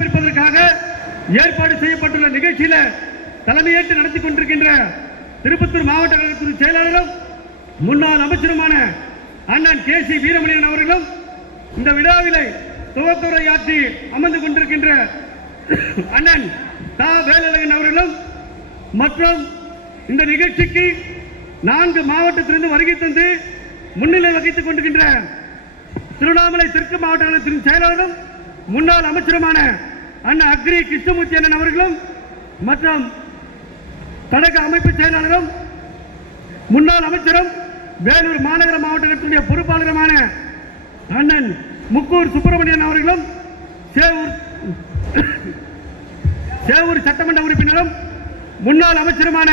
பிற்பதற்காக ஏற்பாடு செய்யப்பட்டுள்ள நிகழ்ச்சியில தலைமையேற்று நடத்தி கொண்டிருக்கின்ற திருப்பத்தூர் மாவட்ட கழகத்தின் செயலாளரும் முன்னாள் அமைச்சருமான அண்ணன் கே.சி. வீரமணியன் அவர்களும் இந்த விழாவிலே துவக்க உரையாற்றி அமர்ந்து கொண்டிருக்கின்ற அண்ணன் தா. வேலழகன் அவர்களும் மற்றும் இந்த நிகழ்ச்சிக்கு 4 மாவட்டத்திலிருந்து வருகை தந்து முன்னிலை வகித்துக் கொண்டிருக்கின்ற திருவண்ணாமலை தெற்கு மாவட்ட கழகத்தின் செயலாளரும் முன்னாள் அமைச்சருமான அண்ணன் அக்ரி கிருஷ்ணமூர்த்தி அண்ணன் அவர்களும் மற்றும் கழக அமைப்பு செயலாளரும் முன்னாள் அமைச்சரும் வேலூர் மாநகர மாவட்ட கழகத்தினுடைய பொறுப்பாளருமான அண்ணன் முக்கூர் சுப்பிரமணியன் அவர்களும் சேவூர் சட்டமன்ற உறுப்பினரும் முன்னாள் அமைச்சருமான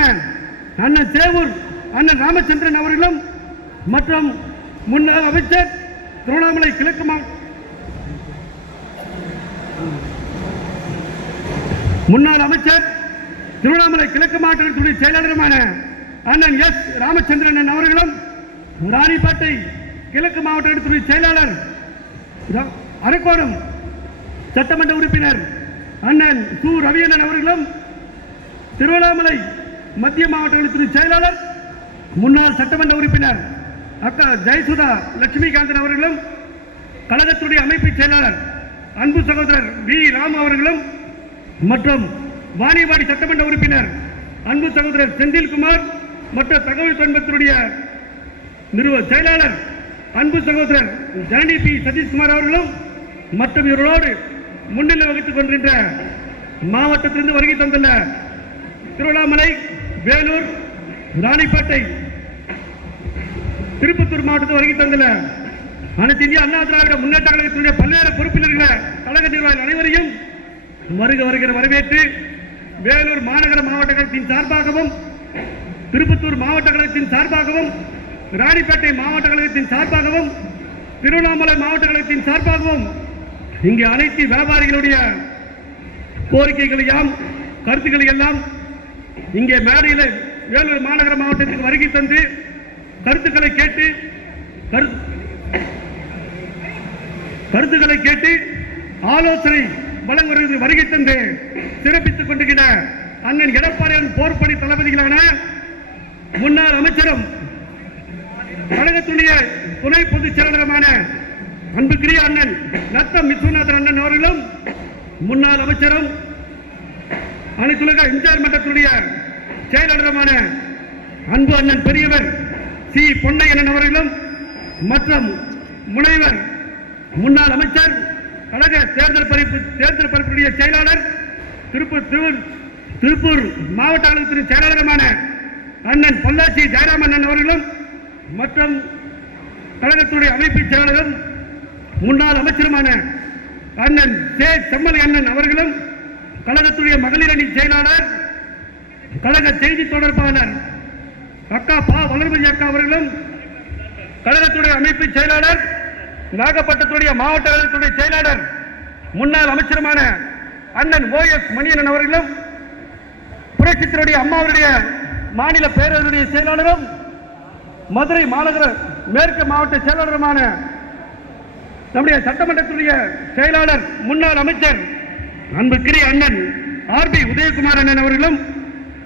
அண்ணன் சேவூர் அண்ணன் ராமச்சந்திரன் அவர்களும் மற்றும் முன்னாள் அமைச்சர் திருவண்ணாமலை கிழக்கு முன்னாள் அமைச்சர் திருவண்ணாமலை கிழக்கு மாவட்டத்தினுடைய செயலாளருமான அண்ணன் எஸ். ராமச்சந்திரன் அவர்களும் ராணிப்பேட்டை கிழக்கு மாவட்டத்தினுடைய செயலாளர் அரக்கோணம் சட்டமன்ற உறுப்பினர் அண்ணன் சு. ரவியண்ணன் அவர்களும் திருவண்ணாமலை மத்திய மாவட்டத்தினுடைய செயலாளர் முன்னாள் சட்டமன்ற உறுப்பினர் அக்கா ஜெயசுதா லட்சுமிகாந்தன் அவர்களும் கழகத்துடைய அமைப்பு செயலாளர் அன்பு சகோதரர் வி. ராம் அவர்களும் மற்றும் வாணியம்பாடி சட்டமன்ற உறுப்பினர் அன்பு சகோதரர் செந்தில்குமார் மற்றும் தகவல் தொழில்நுட்பத்தினுடைய செயலாளர் அன்பு சகோதரர் ஜனனி பி. சதீஷ்குமார் அவர்களும் மற்றும் இவர்களோடு முன்னிலை வகித்துக் கொண்டிருக்கின்ற மாவட்டத்திலிருந்து வருகை தந்துள்ள திருவண்ணாமலை, வேலூர், ராணிப்பேட்டை, திருப்பத்தூர் மாவட்டத்தில் வருகை தந்துள்ள அனைத்து இந்திய அண்ணா திராவிட முன்னேற்ற கழகத்தினுடைய பல்வேறு பொறுப்பினர்கள் கழக நிர்வாகிகள் அனைவரையும் வருகிற வரவேற்று வேலூர் மாநகர மாவட்ட கழகத்தின் சார்பாகவும் திருப்பத்தூர் மாவட்ட கழகத்தின் சார்பாகவும் ராணிப்பேட்டை மாவட்ட கழகத்தின் சார்பாகவும் திருவண்ணாமலை மாவட்ட கழகத்தின் சார்பாகவும் இங்கே அனைத்து வியாபாரிகளுடைய கோரிக்கைகளையும் கருத்துக்களை எல்லாம் இங்கே மேடையில் வேலூர் மாநகர மாவட்டத்திற்கு வருகை தந்து கருத்துக்களை கேட்டு ஆலோசனை வழங்குவது வருகை தந்து சிறப்பித்துக் கொண்டிருக்கிற அண்ணன் எடப்பாடியார் போர்ப்படை தளபதிகளான முன்னாள் அமைச்சரும் கழகத்துடைய துணை பொதுச் செயலாளருமான அன்புக்குரிய அண்ணன் நத்தம் விஸ்வநாதன் அண்ணன் அவர்களும் முன்னாள் அமைச்சரும் அனைத்துலக இன்சார்ஜ் மன்றத்துடைய செயலாளருமான அன்பு அண்ணன் பெரியவர் சி. பொன்னையன் அவர்களும் மற்றும் முனைவர் முன்னாள் அமைச்சர் கழக தேர்தல் பரப்புடைய செயலாளர் திருப்பூர் மாவட்ட கழகத்தின் செயலாளருமான அண்ணன் பொள்ளாச்சி ஜெயராமன் அவர்களும் மற்றும் கழகத்துடைய அமைப்பு செயலாளரும் முன்னாள் அமைச்சருமான அண்ணன் சே. செம்மலை அண்ணன் அவர்களும் கழகத்துடைய மகளிர் அணி செயலாளர் கழக செய்தி தொடர்பாளர் அக்கா பா. வளர்மதி அக்கா அவர்களும் கழகத்துடைய அமைப்பு செயலாளர் நாகப்பட்டினத்துடைய மாவட்ட கழகத்துடைய செயலாளர் முன்னாள் அமைச்சருமான அண்ணன் O.S. மணியன் அவர்களும் புரட்சித்துடைய அம்மாவுடைய மாநில பேரவையுடைய செயலாளரும் மதுரை மாநகர மேற்கு மாவட்ட செயலாளருமான நம்முடைய சட்டமன்றத்துடைய செயலாளர் முன்னாள் அமைச்சர் அன்புக்குரிய அண்ணன் ஆர்.பி. உதயகுமார் அண்ணன் அவர்களும்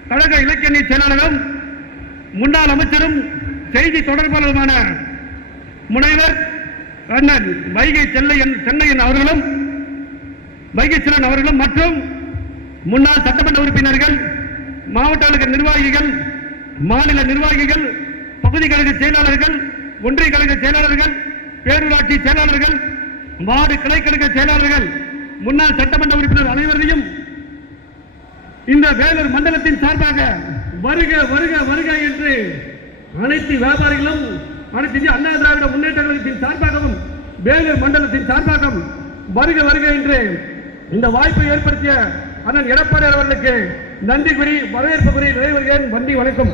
கழக இலக்கிய செயலாளரும் முன்னாள் அமைச்சரும் செய்தி தொடர்பாளருமான முனைவர் அண்ணன் வைகை சென்னையன் அவர்களும் வைகை செல்லன் அவர்களும் மற்றும் முன்னாள் சட்டமன்ற உறுப்பினர்கள், மாவட்ட கழக நிர்வாகிகள், மாநில நிர்வாகிகள், பகுதி கழக செயலாளர்கள், ஒன்றிய கழக செயலாளர்கள், பேரூராட்சி செயலாளர்கள், வார்டு கிளை கழக செயலாளர்கள், முன்னாள் சட்டமன்ற உறுப்பினர் அனைவரையும் இந்த வேலூர் மண்டலத்தின் சார்பாக வருக வருக வருக என்று அனைத்து வியாபாரிகளும் அனைத்து இந்திய அண்ணா திராவிட முன்னேற்ற கழகத்தின் சார்பாகவும் வேலூர் மண்டலத்தின் சார்பாகவும் வருக வருக என்று இந்த வாய்ப்பை ஏற்படுத்திய அண்ணன் எடப்பாடியார் அவர்களுக்கு நன்றி கூறி வரவேற்பு கூறி நிறைவேறுகிறேன். நன்றி, வணக்கம்.